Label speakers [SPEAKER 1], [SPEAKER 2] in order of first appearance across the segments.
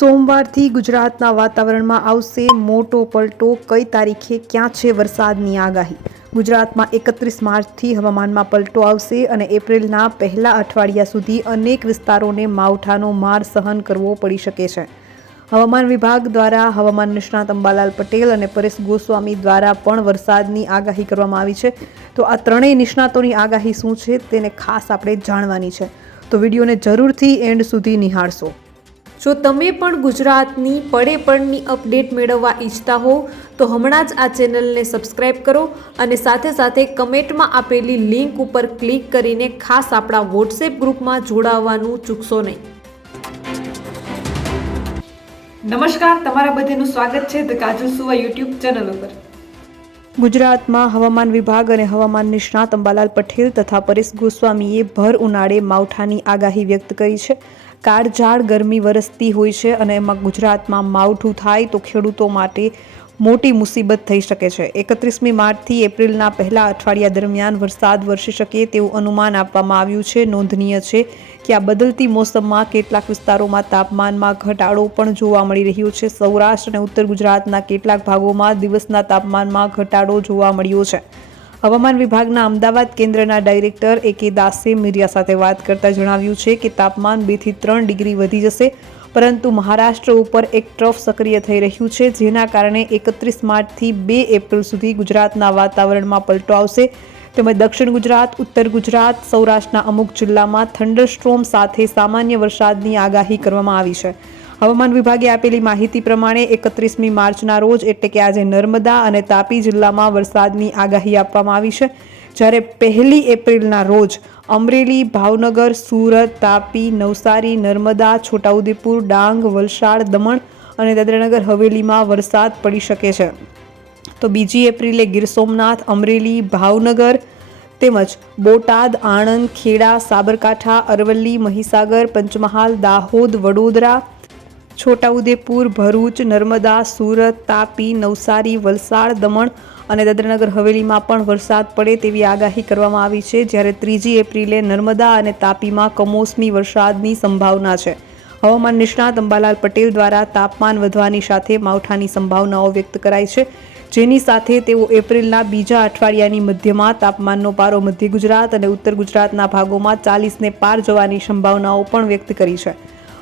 [SPEAKER 1] સોમવારથી ગુજરાતના વાતાવરણમાં આવશે મોટો પલટો. કઈ તારીખે, ક્યાં છે વરસાદની આગાહી? ગુજરાતમાં એકત્રીસ માર્ચથી હવામાનમાં પલટો આવશે અને એપ્રિલના પહેલા અઠવાડિયા સુધી અનેક વિસ્તારોને માવઠાનો માર સહન કરવો પડી શકે છે. હવામાન વિભાગ દ્વારા હવામાન નિષ્ણાત અંબાલાલ પટેલ અને પરેશ ગોસ્વામી દ્વારા પણ વરસાદની આગાહી કરવામાં આવી છે. તો આ ત્રણેય નિષ્ણાતોની આગાહી શું છે, તેને ખાસ આપણે જાણવાની છે. તો વિડીયોને જરૂરથી એન્ડ સુધી નિહાળશો. જો તમે પણ ગુજરાતની પડે પડની અપડેટ મેળવવા ઈચ્છતા હો તો હમણાં જ આ ચેનલને સબસ્ક્રાઇબ કરો અને સાથે સાથે કમેન્ટમાં આપેલી લિંક ઉપર ક્લિક કરીને ખાસ આપણા વોટ્સએપ ગ્રુપમાં જોડાવવાનું ચૂકશો નહીં.
[SPEAKER 2] નમસ્કાર તમારા બધાનું સ્વાગત છે ધ કાજલ સુવા યુટ્યુબ ચેનલ ઉપર.
[SPEAKER 1] ગુજરાતમાં હવામાન વિભાગ અને હવામાન નિષ્ણાત અંબાલાલ પટેલ તથા પરેશ ગોસ્વામીએ ભર ઉનાળે માવઠાની આગાહી વ્યક્ત કરી છે. કાળઝાળ ગરમી વરસતી હોય છે અને એમાં ગુજરાતમાં માવઠું થાય તો ખેડૂતો માટે મોટી મુસીબત થઈ શકે છે. એકત્રીસમી માર્ચથી એપ્રિલના પહેલા અઠવાડિયા દરમિયાન વરસાદ વરસી શકે તેવું અનુમાન આપવામાં આવ્યું છે. નોંધનીય છે કે આ બદલતી મોસમમાં કેટલાક વિસ્તારોમાં તાપમાનમાં ઘટાડો પણ જોવા મળી રહ્યો છે. સૌરાષ્ટ્ર અને ઉત્તર ગુજરાતના કેટલાક ભાગોમાં દિવસના તાપમાનમાં ઘટાડો જોવા મળ્યો છે. હવામાન વિભાગના અમદાવાદ કેન્દ્રના ડાયરેક્ટર એ કે દાસે મીડિયા સાથે વાત કરતા જણાવ્યું છે કે તાપમાન બેથી ત્રણ ડિગ્રી વધી જશે, પરંતુ મહારાષ્ટ્ર ઉપર એક ટ્રફ સક્રિય થઈ રહ્યું છે, જેના કારણે એકત્રીસ માર્ચથી બે એપ્રિલ સુધી ગુજરાતના વાતાવરણમાં પલટો આવશે. તેમજ દક્ષિણ ગુજરાત, ઉત્તર ગુજરાત, સૌરાષ્ટ્રના અમુક જિલ્લામાં થંડરસ્ટ્રોમ સાથે સામાન્ય વરસાદની આગાહી કરવામાં આવી છે. હવામાન વિભાગે આપેલી માહિતી પ્રમાણે એકત્રીસમી માર્ચના રોજ, એટલે કે આજે નર્મદા અને તાપી જિલ્લામાં વરસાદની આગાહી આપવામાં આવી છે. જ્યારે પહેલી એપ્રિલના રોજ અમરેલી, ભાવનગર, સુરત, તાપી, નવસારી, નર્મદા, છોટાઉદેપુર, ડાંગ, વલસાડ, દમણ અને દાદરાનગર હવેલીમાં વરસાદ પડી શકે છે. તો બીજી એપ્રિલે ગીર સોમનાથ, અમરેલી, ભાવનગર તેમજ બોટાદ, આણંદ, ખેડા, સાબરકાંઠા, અરવલ્લી, મહીસાગર, પંચમહાલ, દાહોદ, વડોદરા છોટાઉદેપુર, ભરૂચ, નર્મદા, સુરત, તાપી, નવસારી, વલસાડ, દમણ અને દાદરાનગર હવેલીમાં પણ વરસાદ પડે તેવી આગાહી કરવામાં આવી છે, જ્યારે ત્રીજી એપ્રિલે નર્મદા અને તાપીમાં કમોસમી વરસાદની સંભાવના છે. હવામાન નિષ્ણાત અંબાલાલ પટેલ દ્વારા તાપમાન વધવાની સાથે માવઠાની સંભાવનાઓ વ્યક્ત કરાઈ છે. જેની સાથે તેઓ એપ્રિલના બીજા અઠવાડિયાની મધ્યમાં તાપમાનનો પારો મધ્ય ગુજરાત અને ઉત્તર ગુજરાતના ભાગોમાં ચાલીસને પાર જવાની સંભાવનાઓ પણ વ્યક્ત કરી છે.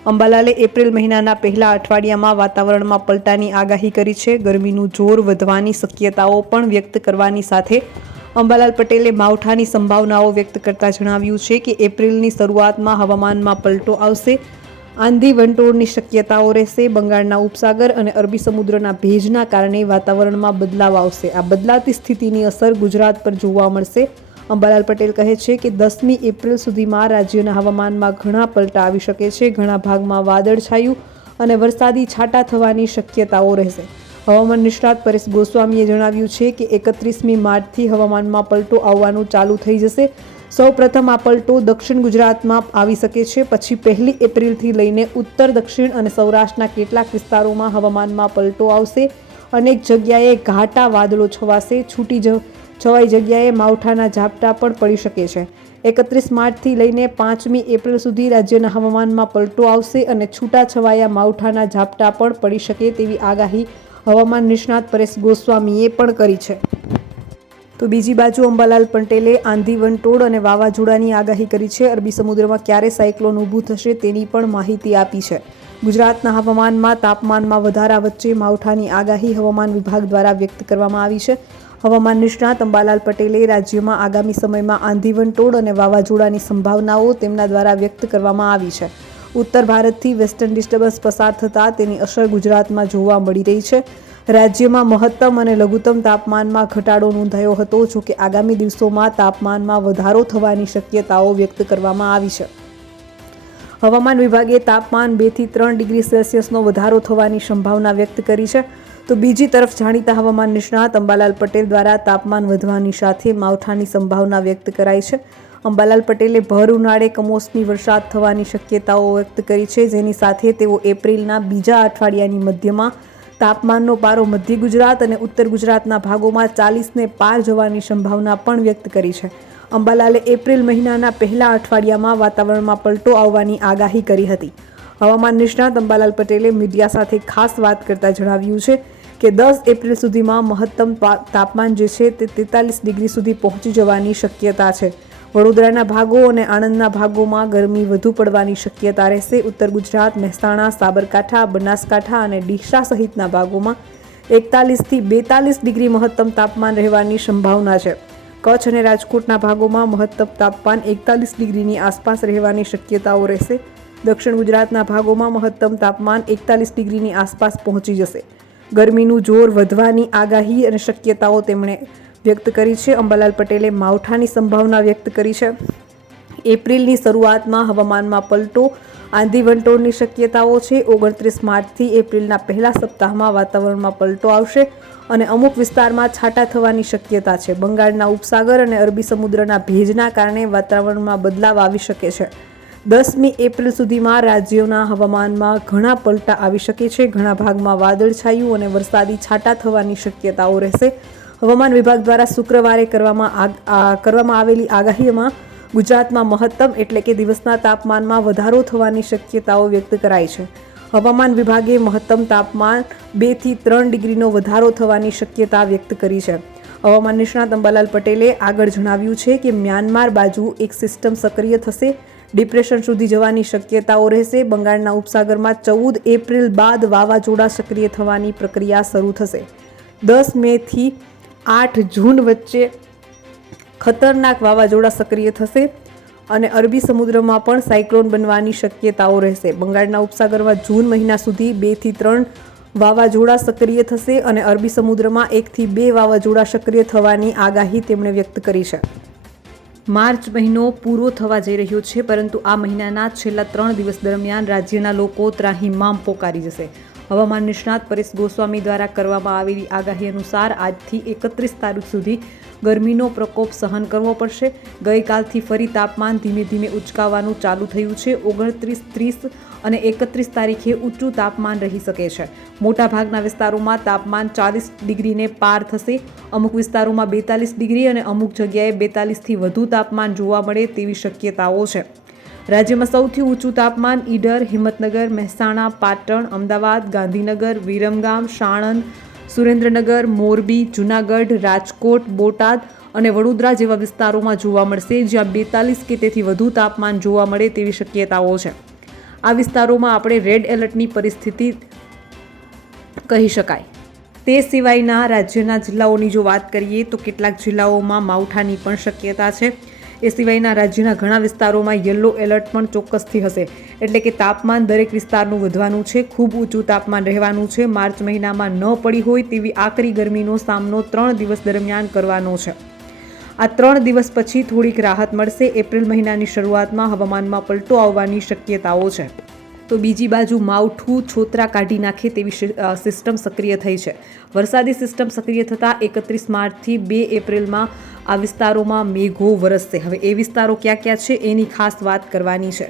[SPEAKER 1] અંબાલાલે એપ્રિલ મહિનાના પહેલા અઠવાડિયામાં વાતાવરણમાં પલટાની આગાહી કરી છે. ગરમીનું જોર વધવાની શક્યતાઓ પણ વ્યક્ત કરવાની સાથે અંબાલાલ પટેલે માવઠાની સંભાવનાઓ વ્યક્ત કરતા જણાવ્યું છે કે એપ્રિલની શરૂઆતમાં હવામાનમાં પલટો આવશે. આંધી વંટોળની શક્યતાઓ રહેશે. બંગાળના ઉપસાગર અને અરબી સમુદ્રના ભેજના કારણે વાતાવરણમાં બદલાવ આવશે. આ બદલાતી સ્થિતિની અસર ગુજરાત પર જોવા મળશે. અંબાલાલ પટેલ કહે છે કે દસમી એપ્રિલ સુધીમાં રાજ્યના હવામાનમાં ઘણા પલટા આવી શકે છે, ઘણા ભાગમાં વાદળછાયું અને વરસાદી છાંટા થવાની શક્યતાઓ રહેશે. હવામાન નિષ્ણાત પરેશ ગોસ્વામીએ જણાવ્યું છે કે એકત્રીસમી માર્ચથી હવામાનમાં પલટો આવવાનું ચાલુ થઈ જશે. સૌ પ્રથમ આ પલટો દક્ષિણ ગુજરાતમાં આવી શકે છે, પછી પહેલી એપ્રિલથી લઈને ઉત્તર, દક્ષિણ અને સૌરાષ્ટ્રના કેટલાક વિસ્તારોમાં હવામાનમાં પલટો આવશે. અનેક જગ્યાએ ઘાટા વાદળો છવાશે, છૂટી જ છવાઈ જગ્યાએ માવઠાના ઝાપટા પણ પડી શકે છે. એકત્રીસ માર્ચથી લઈને પાંચમી એપ્રિલ સુધી રાજ્યના હવામાનમાં પલટો આવશે અને છૂટાછવાયા માવઠાના ઝાપટા પણ પડી શકે તેવી આગાહી હવામાન નિષ્ણાત પરેશ ગોસ્વામીએ પણ કરી છે. તો બીજી બાજુ અંબાલાલ પટેલે આંધી વંટોળ અને વાવાઝોડાની આગાહી કરી છે. અરબી સમુદ્રમાં ક્યારે સાયક્લોન ઊભું થશે તેની પણ માહિતી આપી છે. ગુજરાતના હવામાનમાં તાપમાનમાં વધારા વચ્ચે માવઠાની આગાહી હવામાન વિભાગ દ્વારા વ્યક્ત કરવામાં આવી છે. હવામાન નિષ્ણાત અંબાલાલ પટેલે રાજ્યમાં આગામી સમયમાં આંધી વંટોળ અને વાવાઝોડાની સંભાવનાઓ તેમના દ્વારા વ્યક્ત કરવામાં આવી છે. ઉત્તર ભારતથી વેસ્ટર્ન ડિસ્ટર્બન્સ પસાર થતાં તેની અસર ગુજરાતમાં જોવા મળી રહી છે. રાજ્યમાં મહત્તમ અને લઘુત્તમ તાપમાનમાં ઘટાડો નોંધાયો હતો, જો કે આગામી દિવસોમાં તાપમાનમાં વધારો થવાની શક્યતાઓ વ્યક્ત કરવામાં આવી છે. હવામાન વિભાગે તાપમાન બેથી ત્રણ ડિગ્રી સેલ્સિયસનો વધારો થવાની સંભાવના વ્યક્ત કરી છે. તો બીજી તરફ જાણીતા હવામાન નિષ્ણાત અંબાલાલ પટેલ દ્વારા તાપમાન વધવાની સાથે માવઠાની સંભાવના વ્યક્ત કરાઈ છે. અંબાલાલ પટેલે ભર ઉનાળે કમોસમી વરસાદ થવાની શક્યતાઓ વ્યક્ત કરી છે. જેની સાથે તેઓ એપ્રિલના બીજા અઠવાડિયાની મધ્યમાં તાપમાનનો પારો મધ્ય ગુજરાત અને ઉત્તર ગુજરાતના ભાગોમાં ચાલીસને પાર જવાની સંભાવના પણ વ્યક્ત કરી છે. અંબાલાલે એપ્રિલ મહિનાના પહેલા અઠવાડિયામાં વાતાવરણમાં પલટો આવવાની આગાહી કરી હતી. હવામાન નિષ્ણાત અંબાલાલ પટેલે મીડિયા સાથે ખાસ વાત કરતા જણાવ્યું છે કે દસ એપ્રિલ સુધીમાં મહત્તમ તાપમાન જે છે તે તેતાલીસ ડિગ્રી સુધી પહોંચી જવાની શક્યતા છે. વડોદરાના ભાગો અને આણંદના ભાગોમાં ગરમી વધુ પડવાની શક્યતા રહેશે. ઉત્તર ગુજરાત, મહેસાણા, સાબરકાંઠા, બનાસકાંઠા અને ડીસા સહિતના ભાગોમાં એકતાલીસથી બેતાલીસ ડિગ્રી મહત્તમ તાપમાન રહેવાની સંભાવના છે. કચ્છ અને રાજકોટના ભાગોમાં મહત્તમ તાપમાન એકતાલીસ ડિગ્રીની આસપાસ રહેવાની શક્યતાઓ રહેશે. દક્ષિણ ગુજરાતના ભાગોમાં મહત્તમ તાપમાન એકતાલીસ ડિગ્રીની આસપાસ પહોંચી જશે. ગરમીનું જોર વધવાની આગાહી અને શક્યતાઓ તેમણે વ્યક્ત કરી છે. અંબાલાલ પટેલે માવઠાની સંભાવના વ્યક્ત કરી છે. એપ્રિલની શરૂઆતમાં હવામાનમાં પલટો, આંધી વંટોળની શક્યતાઓ છે. ઓગણત્રીસ માર્ચથી એપ્રિલના પહેલા સપ્તાહમાં વાતાવરણમાં પલટો આવશે અને અમુક વિસ્તારમાં છાંટા થવાની શક્યતા છે. બંગાળના ઉપસાગર અને અરબી સમુદ્રના ભેજના કારણે વાતાવરણમાં બદલાવ આવી શકે છે. દસમી એપ્રિલ સુધીમાં રાજ્યોના હવામાનમાં ઘણા પલટા આવી શકે છે. ઘણા ભાગમાં વાદળછાયું અને વરસાદી છાંટા થવાની શક્યતાઓ રહેશે. હવામાન વિભાગ દ્વારા શુક્રવારે કરવામાં કરવામાં આવેલી આગાહીમાં ગુજરાતમાં મહત્તમ એટલે કે દિવસના તાપમાનમાં વધારો થવાની શક્યતાઓ વ્યક્ત કરાઈ છે. હવામાન વિભાગે મહત્તમ તાપમાન બેથી ત્રણ ડિગ્રીનો વધારો થવાની શક્યતા વ્યક્ત કરી છે. હવામાન નિષ્ણાત અંબાલાલ પટેલે આગળ જણાવ્યું છે કે મ્યાનમાર બાજુ એક સિસ્ટમ સક્રિય થશે. ડિપ્રેશન સુધી જવાની શક્યતાઓ રહેશે. બંગાળના ઉપસાગરમાં ચૌદ એપ્રિલ બાદ વાવાઝોડા સક્રિય થવાની પ્રક્રિયા શરૂ થશે. દસ મેથી આઠ જૂન વચ્ચે ખતરનાક વાવાઝોડા સક્રિય થશે અને અરબી સમુદ્રમાં પણ સાયક્લોન બનવાની શક્યતાઓ રહેશે. બંગાળના ઉપસાગરમાં જૂન મહિના સુધી બેથી ત્રણ વાવાઝોડા સક્રિય થશે અને અરબી સમુદ્રમાં એકથી બે વાવાઝોડા સક્રિય થવાની આગાહી તેમણે વ્યક્ત કરી છે. માર્ચ મહિનો પૂરો થવા જઈ રહ્યો છે, પરંતુ આ મહિનાના છેલ્લા ત્રણ દિવસ દરમિયાન રાજ્યના લોકો ત્રાહિમામ પોકારી જશે. હવામાન નિષ્ણાત પરેશ ગોસ્વામી દ્વારા કરવામાં આવેલી આગાહી અનુસાર આજથી એકત્રીસ તારીખ સુધી ગરમીનો પ્રકોપ સહન કરવો પડશે. ગઈકાલથી ફરી તાપમાન ધીમે ધીમે ઉચકાવાનું ચાલુ થયું છે. ઓગણત્રીસ ત્રીસ અને એકત્રીસ તારીખે ઊંચું તાપમાન રહી શકે છે. મોટાભાગના વિસ્તારોમાં તાપમાન ચાલીસ ડિગ્રીને પાર થશે. અમુક વિસ્તારોમાં બેતાલીસ ડિગ્રી અને અમુક જગ્યાએ બેતાલીસથી વધુ તાપમાન જોવા મળે તેવી શક્યતાઓ છે. રાજ્યમાં સૌથી ઊંચું તાપમાન ઈડર, હિંમતનગર, મહેસાણા, પાટણ, અમદાવાદ, ગાંધીનગર, વિરમગામ સાણંદ સુરેન્દ્રનગર, મોરબી, જૂનાગઢ, રાજકોટ, બોટાદ અને વડોદરા જેવા વિસ્તારોમાં જોવા મળશે, જ્યાં બેતાલીસ કે તેથી વધુ તાપમાન જોવા મળે તેવી શક્યતાઓ છે. આ વિસ્તારોમાં આપણે રેડ એલર્ટની પરિસ્થિતિ કહી શકાય. તે સિવાયના રાજ્યના જિલ્લાઓની જો વાત કરીએ તો કેટલાક જિલ્લાઓમાં માવઠાની પણ શક્યતા છે. એ સિવાયના રાજ્યના ઘણા વિસ્તારોમાં યલો એલર્ટ પણ ચોક્કસથી હશે. એટલે કે તાપમાન દરેક વિસ્તારનું વધવાનું છે, ખૂબ ઊંચું તાપમાન રહેવાનું છે, માર્ચ મહિનામાં ન પડી હોય તેવી આકરી ગરમીનો સામનો ત્રણ દિવસ દરમિયાન કરવાનો છે. આ ત્રણ દિવસ પછી થોડીક રાહત મળશે, એપ્રિલ મહિનાની શરૂઆતમાં હવામાનમાં પલટો આવવાની શક્યતાઓ છે. તો બીજી બાજુ માવઠું છોતરા કાઢી નાખે તેવી સિસ્ટમ સક્રિય થઈ છે. વરસાદી સિસ્ટમ સક્રિય થતાં એકત્રીસ માર્ચથી બે એપ્રિલમાં આ વિસ્તારોમાં મેઘો વરસશે. હવે એ વિસ્તારો ક્યાં ક્યાં છે એની ખાસ વાત કરવાની છે.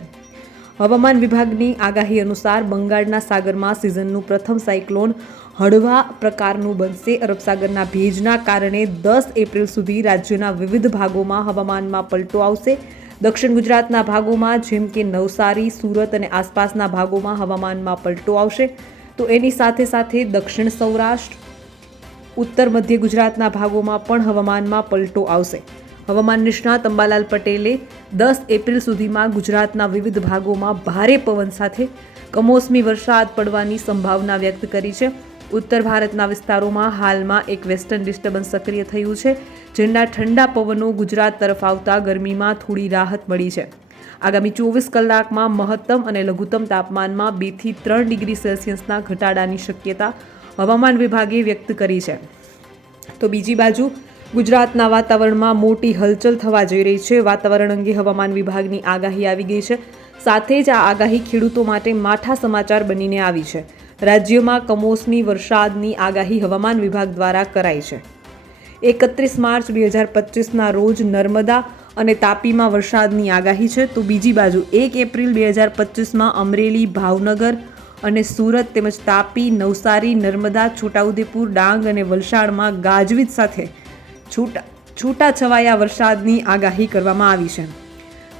[SPEAKER 1] હવામાન વિભાગની આગાહી અનુસાર બંગાળના સાગરમાં સિઝનનું પ્રથમ સાયક્લોન હળવા પ્રકારનું બનશે. અરબસાગરના ભેજના કારણે દસ એપ્રિલ સુધી રાજ્યના વિવિધ ભાગોમાં હવામાનમાં પલટો આવશે. દક્ષિણ ગુજરાતના ભાગોમાં જેમ કે નવસારી, સુરત અને આસપાસના ભાગોમાં હવામાનમાં પલટો આવશે. તો એની સાથે સાથે દક્ષિણ સૌરાષ્ટ્ર, ઉત્તર મધ્ય ગુજરાતના ભાગોમાં પણ હવામાનમાં પલટો આવશે. હવામાન નિષ્ણાત અંબાલાલ પટેલે દસ એપ્રિલ સુધીમાં ગુજરાતના વિવિધ ભાગોમાં ભારે પવન સાથે કમોસમી વરસાદ પડવાની સંભાવના વ્યક્ત કરી છે. ઉત્તર ભારતના વિસ્તારોમાં હાલમાં એક વેસ્ટર્ન ડિસ્ટર્બન્સ સક્રિય થયું છે, જેના ઠંડા પવનો ગુજરાત તરફ આવતા ગરમીમાં થોડી રાહત મળી છે. આગામી ચોવીસ કલાકમાં મહત્તમ અને લઘુત્તમ તાપમાનમાં બેથી ત્રણ ડિગ્રી સેલ્સિયસના ઘટાડાની શક્યતા હવામાન વિભાગે વ્યક્ત કરી છે. તો બીજી બાજુ, ગુજરાતના વાતાવરણમાં મોટી હલચલ થવા જઈ રહી છે. વાતાવરણ અંગે હવામાન વિભાગની આગાહી આવી ગઈ છે. સાથે જ આ આગાહી ખેડૂતો માટે માઠા સમાચાર બનીને આવી છે. રાજ્યમાં કમોસમી વરસાદની આગાહી હવામાન વિભાગ દ્વારા કરાઈ છે. એકત્રીસ માર્ચ બે હજાર પચીસના રોજ નર્મદા અને તાપીમાં વરસાદની આગાહી છે તો બીજી બાજુ એક એપ્રિલ બે હજાર પચીસમાં અમરેલી, ભાવનગર અને સુરત તેમજ તાપી, નવસારી, નર્મદા, છોટાઉદેપુર, ડાંગ અને વલસાડમાં ગાજવીજ સાથે છૂટા છૂટાછવાયા વરસાદની આગાહી કરવામાં આવી છે.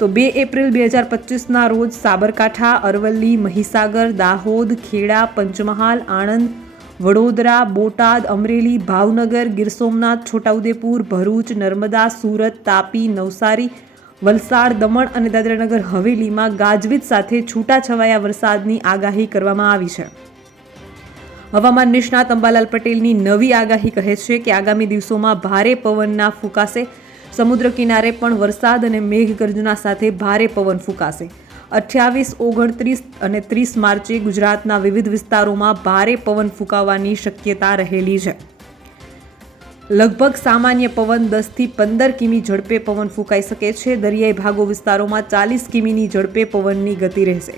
[SPEAKER 1] તો બે એપ્રિલ બે હજાર પચીસના રોજ સાબરકાંઠા, અરવલ્લી, મહીસાગર, દાહોદ, ખેડા, પંચમહાલ, આણંદ, વડોદરા, બોટાદ, અમરેલી, ભાવનગર, ગીર સોમનાથ, છોટાઉદેપુર, ભરૂચ, નર્મદા, સુરત, તાપી, નવસારી, વલસાડ, દમણ અને દાદરાનગર હવેલીમાં ગાજવીજ સાથે છૂટાછવાયા વરસાદની આગાહી કરવામાં આવી છે. હવામાન નિષ્ણાત અંબાલાલ પટેલની નવી આગાહી કહે છે કે આગામી દિવસોમાં ભારે પવનના ફૂંકાશે. સમુદ્ર કિનારે પણ વરસાદ અને મેઘગર્જના સાથે ભારે પવન ફૂંકાશે. અઠ્યાવીસ, ઓગણત્રીસ અને ત્રીસ માર્ચે ગુજરાતના વિવિધ વિસ્તારોમાં ભારે પવન ફૂંકાવાની શક્યતા રહેલી છે. લગભગ સામાન્ય પવન દસથી પંદર કિમી ઝડપે પવન ફૂંકાઈ શકે છે. દરિયાઈ ભાગો વિસ્તારોમાં ચાલીસ કિમીની ઝડપે પવનની ગતિ રહેશે.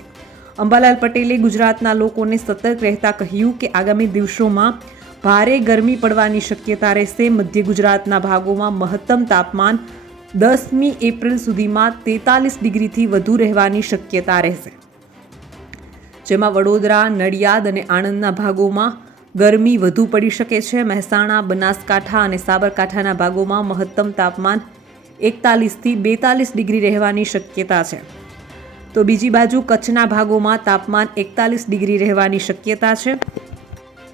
[SPEAKER 1] અંબાલાલ પટેલે ગુજરાતના લોકોને સતર્ક રહેતા કહ્યું કે આગામી દિવસોમાં ભારે ગરમી પડવાની શક્યતા રહેશે. મધ્ય ગુજરાતના ભાગોમાં મહત્તમ તાપમાન દસમી એપ્રિલ સુધીમાં તેતાલીસ ડિગ્રીથી વધુ રહેવાની શક્યતા રહેશે. જેમાં વડોદરા, નડિયાદ અને આણંદના ભાગોમાં ગરમી વધુ પડી શકે છે. મહેસાણા, બનાસકાંઠા અને સાબરકાંઠાના ભાગોમાં મહત્તમ તાપમાન એકતાલીસથી બેતાલીસ ડિગ્રી રહેવાની શક્યતા છે. તો બીજી બાજુ કચ્છના ભાગોમાં તાપમાન એકતાલીસ ડિગ્રી રહેવાની શક્યતા છે.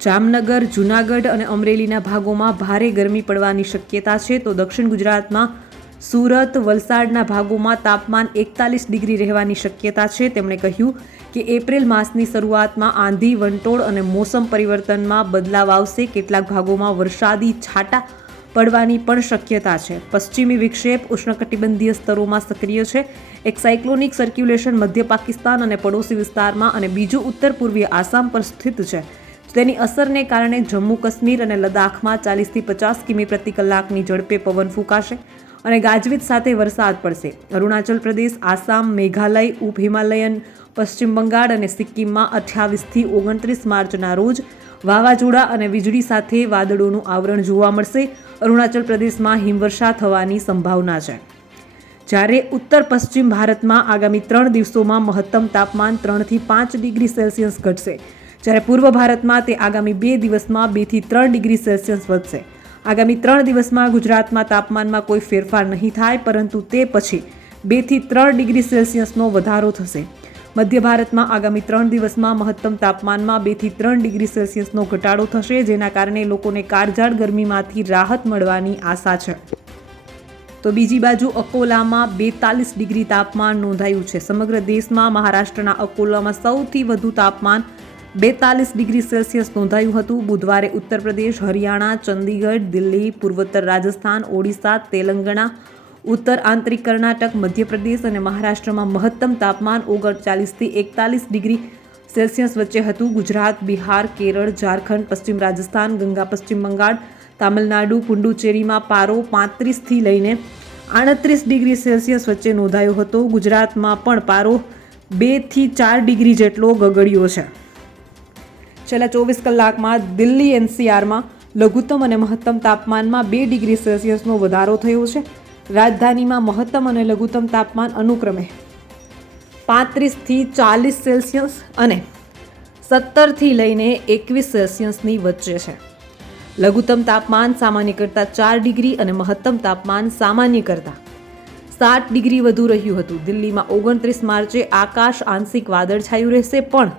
[SPEAKER 1] જામનગર, જૂનાગઢ અને અમરેલીના ભાગોમાં ભારે ગરમી પડવાની શક્યતા છે તો દક્ષિણ ગુજરાતમાં સુરત, વલસાડના ભાગોમાં તાપમાન એકતાલીસ ડિગ્રી રહેવાની શક્યતા છે. તેમણે કહ્યું કે એપ્રિલ માસની શરૂઆતમાં આંધી, વંટોળ અને મોસમ પરિવર્તનમાં બદલાવ આવશે. કેટલાક ભાગોમાં વરસાદી છાંટા પડવાની પણ શક્યતા છે. પશ્ચિમી વિક્ષેપ ઉષ્ણકટિબંધીય સ્તરોમાં સક્રિય છે. એક સાયક્લોનિક સર્ક્યુલેશન મધ્ય પાકિસ્તાન અને પડોશી વિસ્તારમાં અને બીજું ઉત્તર પૂર્વીય આસામ પર સ્થિત છે. તેની અસરને કારણે જમ્મુ કાશ્મીર અને લદ્દાખમાં ચાલીસથી પચાસ કિમી પ્રતિ કલાકની ઝડપે પવન ફૂંકાશે અને ગાજવીજ સાથે વરસાદ પડશે. અરુણાચલ પ્રદેશ, આસામ, મેઘાલય, ઉપ હિમાલયન, પશ્ચિમ બંગાળ અને સિક્કિમમાં અઠ્યાવીસથી ઓગણત્રીસ માર્ચના રોજ વાવાઝોડા અને વીજળી સાથે વાદળોનું આવરણ જોવા મળશે. અરુણાચલ પ્રદેશમાં હિમવર્ષા થવાની સંભાવના છે. જ્યારે ઉત્તર પશ્ચિમ ભારતમાં આગામી ત્રણ દિવસોમાં મહત્તમ તાપમાન ત્રણથી પાંચ ડિગ્રી સેલ્સિયસ ઘટશે. જ્યારે પૂર્વ ભારતમાં તે આગામી બે દિવસમાં બેથી ત્રણ ડિગ્રી સેલ્સિયસ વધશે. આગામી ત્રણ દિવસમાં ગુજરાતમાં તાપમાનમાં કોઈ ફેરફાર નહીં થાય, પરંતુ તે પછી બેથી ત્રણ ડિગ્રી સેલ્સિયસનો વધારો થશે. મધ્ય ભારતમાં આગામી ત્રણ દિવસમાં મહત્તમ તાપમાનમાં બેથી ત્રણ ડિગ્રી સેલ્સિયસનો ઘટાડો થશે, જેના કારણે લોકોને કાળઝાળ ગરમીમાંથી રાહત મળવાની આશા છે. તો બીજી બાજુ અકોલામાં બેતાલીસ ડિગ્રી તાપમાન નોંધાયું છે. સમગ્ર દેશમાં, મહારાષ્ટ્રના અકોલામાં સૌથી વધુ તાપમાન બેતાલીસ ડિગ્રી સેલ્સિયસ નોંધાયું હતું. બુધવારે ઉત્તર પ્રદેશ, હરિયાણા, ચંદીગઢ, દિલ્હી, પૂર્વોત્તર રાજસ્થાન, ઓડિશા, તેલંગાણા, ઉત્તર આંતરિક કર્ણાટક, મધ્યપ્રદેશ અને મહારાષ્ટ્રમાં મહત્તમ તાપમાન ઓગણચાલીસથી એકતાલીસ ડિગ્રી સેલ્સિયસ વચ્ચે હતું. ગુજરાત, બિહાર, કેરળ, ઝારખંડ, પશ્ચિમ રાજસ્થાન, ગંગા, પશ્ચિમ બંગાળ, તામિલનાડુ, પુડુચેરીમાં પારો પાંત્રીસથી લઈને આડત્રીસ ડિગ્રી સેલ્સિયસ વચ્ચે નોંધાયો હતો. ગુજરાતમાં પણ પારો બેથી ચાર ડિગ્રી જેટલો ગગડ્યો છે. છેલ્લા ચોવીસ કલાકમાં દિલ્હી એનસીઆરમાં લઘુત્તમ અને મહત્તમ તાપમાનમાં બે ડિગ્રી સેલ્સિયસનો વધારો થયો છે. રાજધાનીમાં મહત્તમ અને લઘુત્તમ તાપમાન અનુક્રમે પાંત્રીસથી ચાલીસ સેલ્સિયસ અને સત્તરથી લઈને એકવીસ સેલ્સિયસની વચ્ચે છે. લઘુત્તમ તાપમાન સામાન્ય કરતાં ચાર ડિગ્રી અને મહત્તમ તાપમાન સામાન્ય કરતાં સાત ડિગ્રી વધુ રહ્યું હતું. દિલ્હીમાં ઓગણત્રીસ માર્ચે આકાશ આંશિક વાદળછાયું રહેશે, પણ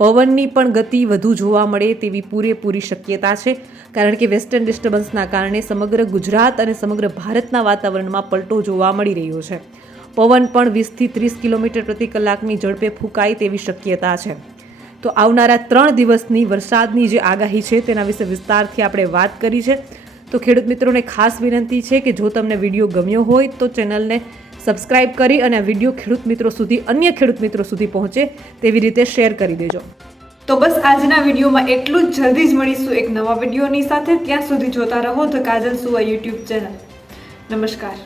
[SPEAKER 1] પવનની પણ ગતિ વધુ જોવા મળે તેવી પૂરેપૂરી શક્યતા છે. કારણ કે વેસ્ટર્ન ડિસ્ટર્બન્સના કારણે સમગ્ર ગુજરાત અને સમગ્ર ભારતના વાતાવરણમાં પલટો જોવા મળી રહ્યો છે. પવન પણ વીસથી ત્રીસ કિલોમીટર પ્રતિ કલાકની ઝડપે ફૂંકાય તેવી શક્યતા છે. તો આવનારા ત્રણ દિવસની વરસાદની જે આગાહી છે તેના વિશે વિસ્તારથી આપણે વાત કરી છે. તો ખેડૂત મિત્રોને ખાસ વિનંતી છે કે જો તમને વીડિયો ગમ્યો હોય તો ચેનલને સબસ્ક્રાઇબ કરી અને વીડિયો ખેડૂત મિત્રો સુધી, અન્ય ખેડૂત મિત્રો સુધી પહોંચે તેવી રીતે શેર કરી દેજો.
[SPEAKER 2] તો બસ આજના વિડીયોમાં એટલું જ. જલ્દી જ મળીશું એક નવા વિડીયોની સાથે. ત્યાં સુધી જોતા રહો ધ કાજલ સુવા યુટ્યુબ ચેનલ. નમસ્કાર.